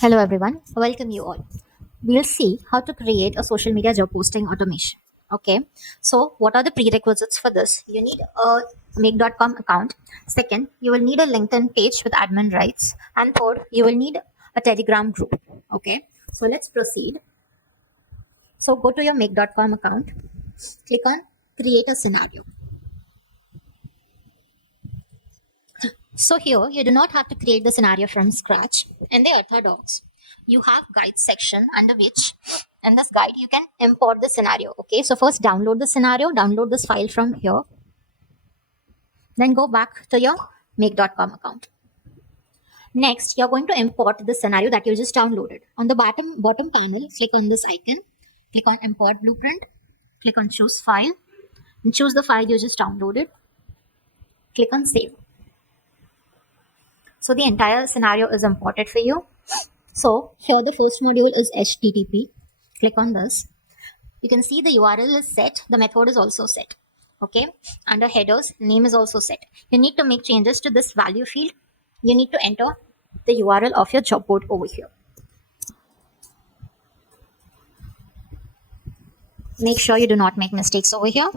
Hello everyone, welcome you all. We'll see how to create a social media job posting automation. Okay, so what are the prerequisites for this? You need a make.com account. Second, you will need a LinkedIn page with admin rights. And third, you will need a Telegram group. Okay, so let's proceed. So go to your make.com account, click on create a scenario. So here, you do not have to create the scenario from scratch. In the Artha Docs, you have guide section under which, in this guide, you can import the scenario. Okay, so first download the scenario, download this file from here, then go back to your make.com account. Next, you're going to import the scenario that you just downloaded. On the bottom panel, click on this icon, click on import blueprint, click on choose file, and choose the file you just downloaded. Click on save. So the entire scenario is imported for you. So here the first module is HTTP. Click on this. You can see the URL is set. The method is also set. Okay. Under headers, name is also set. You need to make changes to this value field. You need to enter the URL of your job board over here. Make sure you do not make mistakes over here.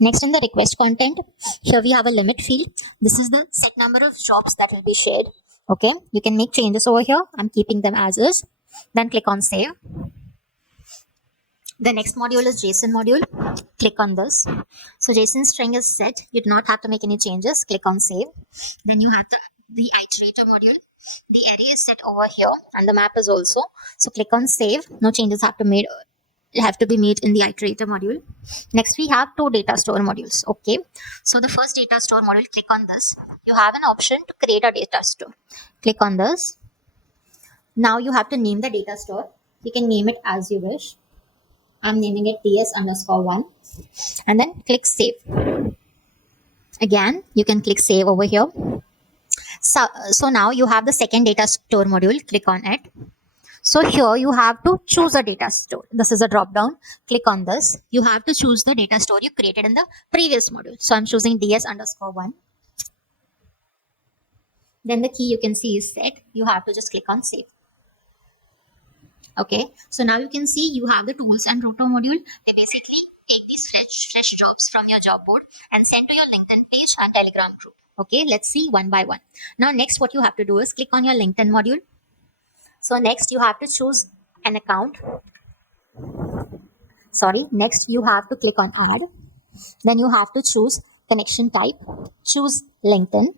Next, in the request content, here we have a limit field. This is the set number of jobs that will be shared. Okay, you can make changes over here. I'm keeping them as is. Then click on save. The next module is JSON module. Click on this. So JSON string is set. You do not have to make any changes. Click on save. Then you have the iterator module. The array is set over here and the map is also. So click on save. No changes have to be made in the iterator module. Next, we have two data store modules. Okay, so the first data store module, click on this. You have an option to create a data store. Click on this. Now you have to name the data store. You can name it as you wish. I'm naming it ds_1 and then click save. Again, you can click save over here. So now you have the second data store module. Click on it. So here you have to choose a data store. This is a drop down. Click on this. You have to choose the data store you created in the previous module. So I'm choosing ds_1. Then the key you can see is set. You have to just click on save. Okay. So now you can see you have the tools and roto module. They basically take these fresh jobs from your job board and send to your LinkedIn page and Telegram group. Okay. Let's see one by one. Now next what you have to do is click on your LinkedIn module. So next you have to choose an account. Next you have to click on add. Then you have to choose connection type. Choose LinkedIn.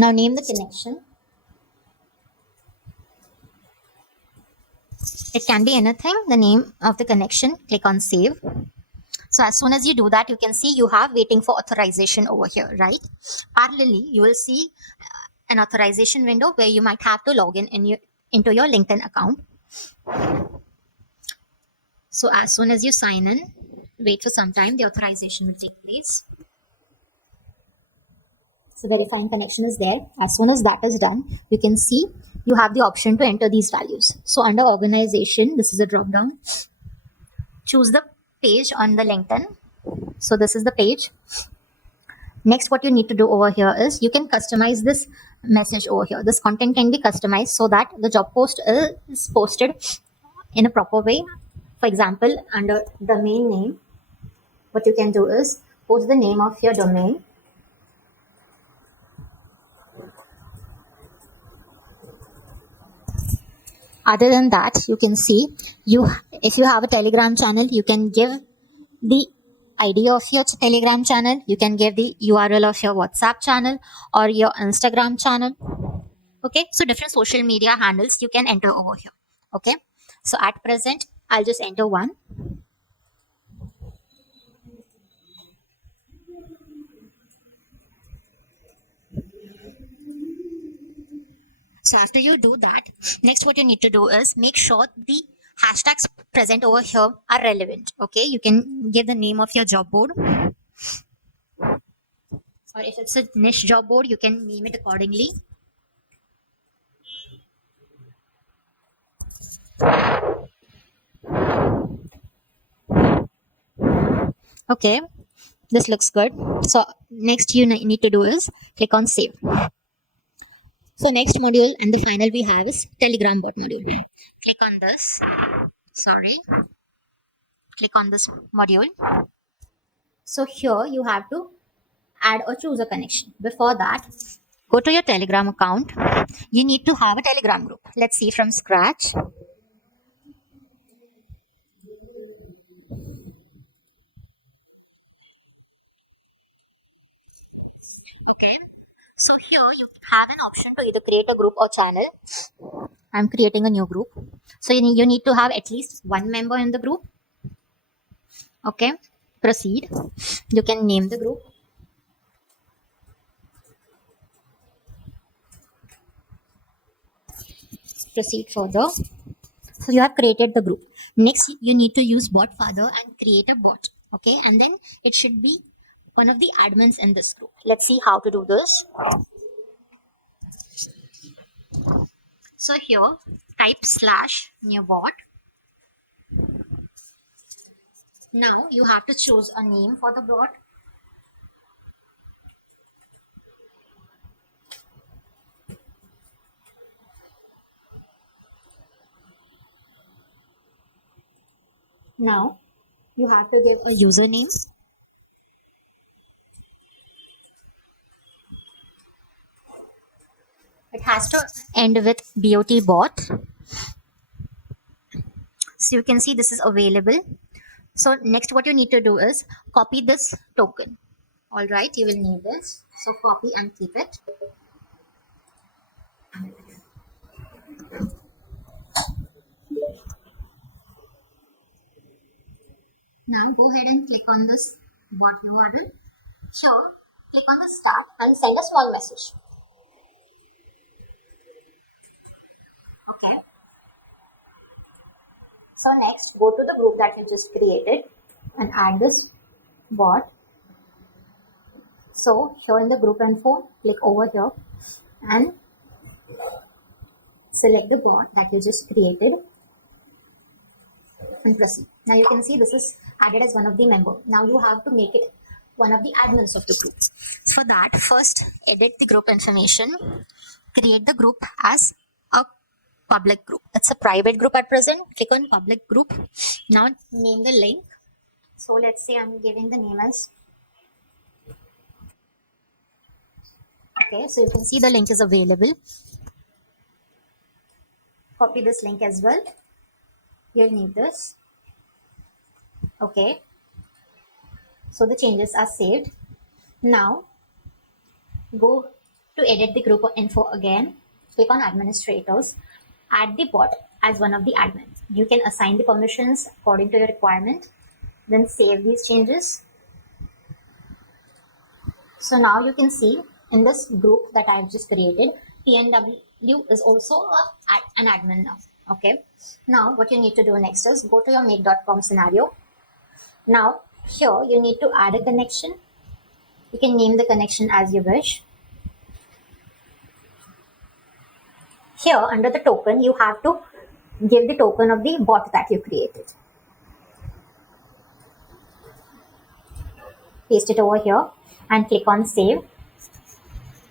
Now name the connection. It can be anything, the name of the connection. Click on save. So as soon as you do that, you can see you have waiting for authorization over here, right? Parallelly, you will see an authorization window where you might have to log into your LinkedIn account. So as soon as you sign in, wait for some time, the authorization will take place. So verifying connection is there. As soon as that is done, you can see you have the option to enter these values. So under organization, this is a drop down. Choose the page on the LinkedIn. So this is the page. Next, what you need to do over here is you can customize this message over here. This content can be customized so that the job post is posted in a proper way. For example, under domain name, what you can do is post the name of your domain. Other than that, you can see if you have a Telegram channel, you can give the ID of your Telegram channel. You can give the URL of your WhatsApp channel or your Instagram channel. Okay, so different social media handles you can enter over here. Okay, so at present, I'll just enter one. So after you do that, next what you need to do is make sure the hashtags present over here are relevant. Okay, you can give the name of your job board. Or if it's a niche job board, you can name it accordingly. Okay, this looks good. So next you need to do is click on save. So next module and the final we have is Telegram bot module. Click on this. Sorry. Click on this module. So here you have to add or choose a connection. Before that, go to your Telegram account. You need to have a Telegram group. Let's see from scratch. Okay. So here you have an option to either create a group or channel. I'm creating a new group. So you need to have at least one member in the group. Okay. Proceed. You can name the group. Proceed further. So you have created the group. Next, you need to use bot father and create a bot. Okay. And then it should be one of the admins in this group. Let's see how to do this. So here, type /new bot. Now you have to choose a name for the bot. Now you have to give a username. It has to end with bot bot. So you can see this is available. So next what you need to do is copy this token. All right, you will need this. So copy and keep it. Now go ahead and click on this bot URL. Sure, click on the start and send a small message. Okay. So next, go to the group that you just created and add this bot. So here in the group info, click over here and select the bot that you just created and proceed. Now you can see this is added as one of the member. Now you have to make it one of the admins of the group. For that, first edit the group information, create the group as a public group. It's a private group at present. Click on public group. Now name the link. So let's say I'm giving the name as, okay, so you can see the link is available. Copy this link as well. You'll need this. Okay. So the changes are saved. Now go to edit the group info again. Click on administrators. Add the bot as one of the admins. You can assign the permissions according to your requirement. Then save these changes. So now you can see in this group that I have just created, PNW is also an admin now. Okay. Now what you need to do next is go to your make.com scenario. Now here you need to add a connection. You can name the connection as you wish. Here under the token, you have to give the token of the bot that you created. Paste it over here and click on save.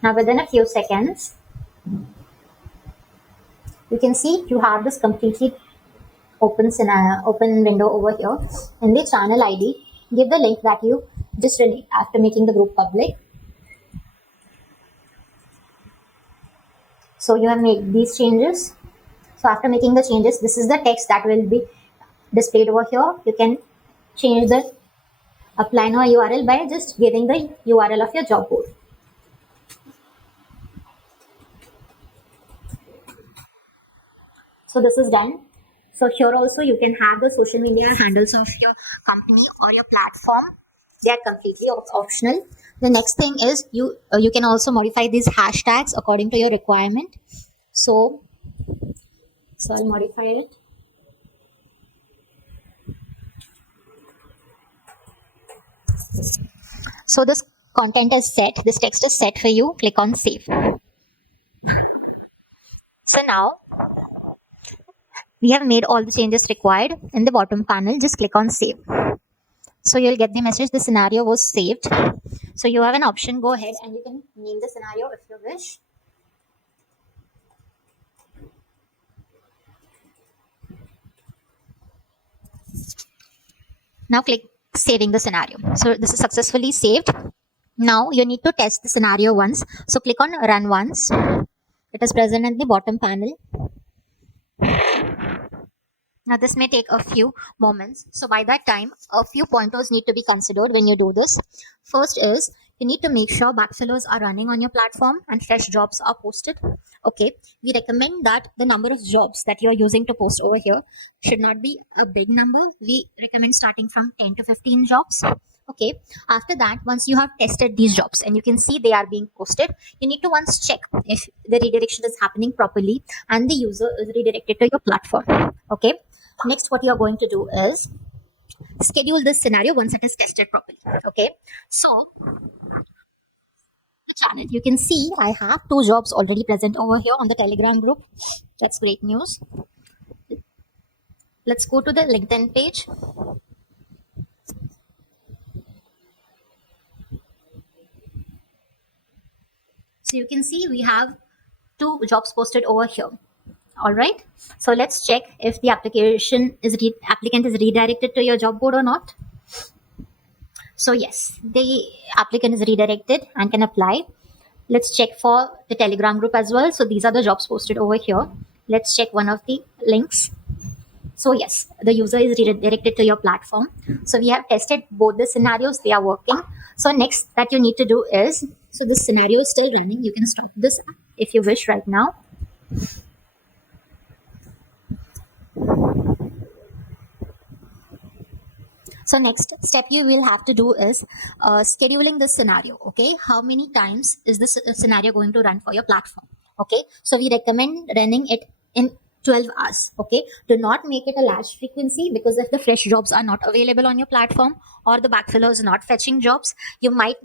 Now within a few seconds, you can see you have this completely open window over here. In the channel ID, give the link that you just renewed after making the group public. So you have made these changes. So after making the changes, this is the text that will be displayed over here. You can change the apply now URL by just giving the URL of your job board. So this is done. So here also you can have the social media handles of your company or your platform. They are completely optional. The next thing is you can also modify these hashtags according to your requirement. So I'll modify it. So this content is set. This text is set for you. Click on save. So now we have made all the changes required. In the bottom panel, just click on save. So you'll get the message the scenario was saved. So you have an option. Go ahead and you can name the scenario if you wish. Now click saving the scenario. So this is successfully saved. Now you need to test the scenario once. So click on run once. It is present in the bottom panel. Now this may take a few moments. So by that time, a few pointers need to be considered when you do this. First is you need to make sure backfillers are running on your platform and fresh jobs are posted. Okay, we recommend that the number of jobs that you are using to post over here should not be a big number. We recommend starting from 10 to 15 jobs. Okay, after that, once you have tested these jobs and you can see they are being posted, you need to once check if the redirection is happening properly and the user is redirected to your platform. Okay, next what you are going to do is schedule this scenario once it is tested properly. Okay, so the channel, you can see I have 2 jobs already present over here on the Telegram group. That's great news. Let's go to the LinkedIn page. So you can see we have 2 jobs posted over here. All right, so let's check if the applicant is redirected to your job board or not. So yes, the applicant is redirected and can apply. Let's check for the Telegram group as well. So these are the jobs posted over here. Let's check one of the links. So yes, the user is redirected to your platform. So we have tested both the scenarios, they are working. So next that you need to do is, so this scenario is still running. You can stop this if you wish right now. So next step you will have to do is scheduling this scenario. Okay, how many times is this scenario going to run for your platform? Okay, so we recommend running it in 12 hours. Okay, do not make it a large frequency, because if the fresh jobs are not available on your platform or the backfiller is not fetching jobs,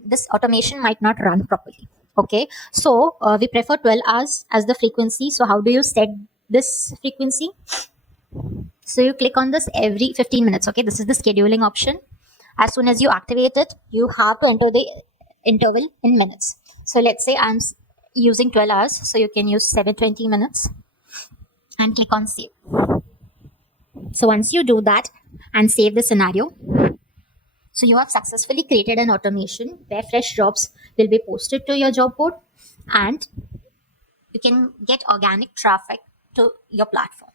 this automation might not run properly. Okay, so we prefer 12 hours as the frequency. So how do you set this frequency? So you click on this every 15 minutes. Okay, this is the scheduling option. As soon as you activate it, you have to enter the interval in minutes. So let's say I'm using 12 hours, so you can use 720 minutes and click on save. So once you do that and save the scenario, so you have successfully created an automation where fresh jobs will be posted to your job board and you can get organic traffic to your platform.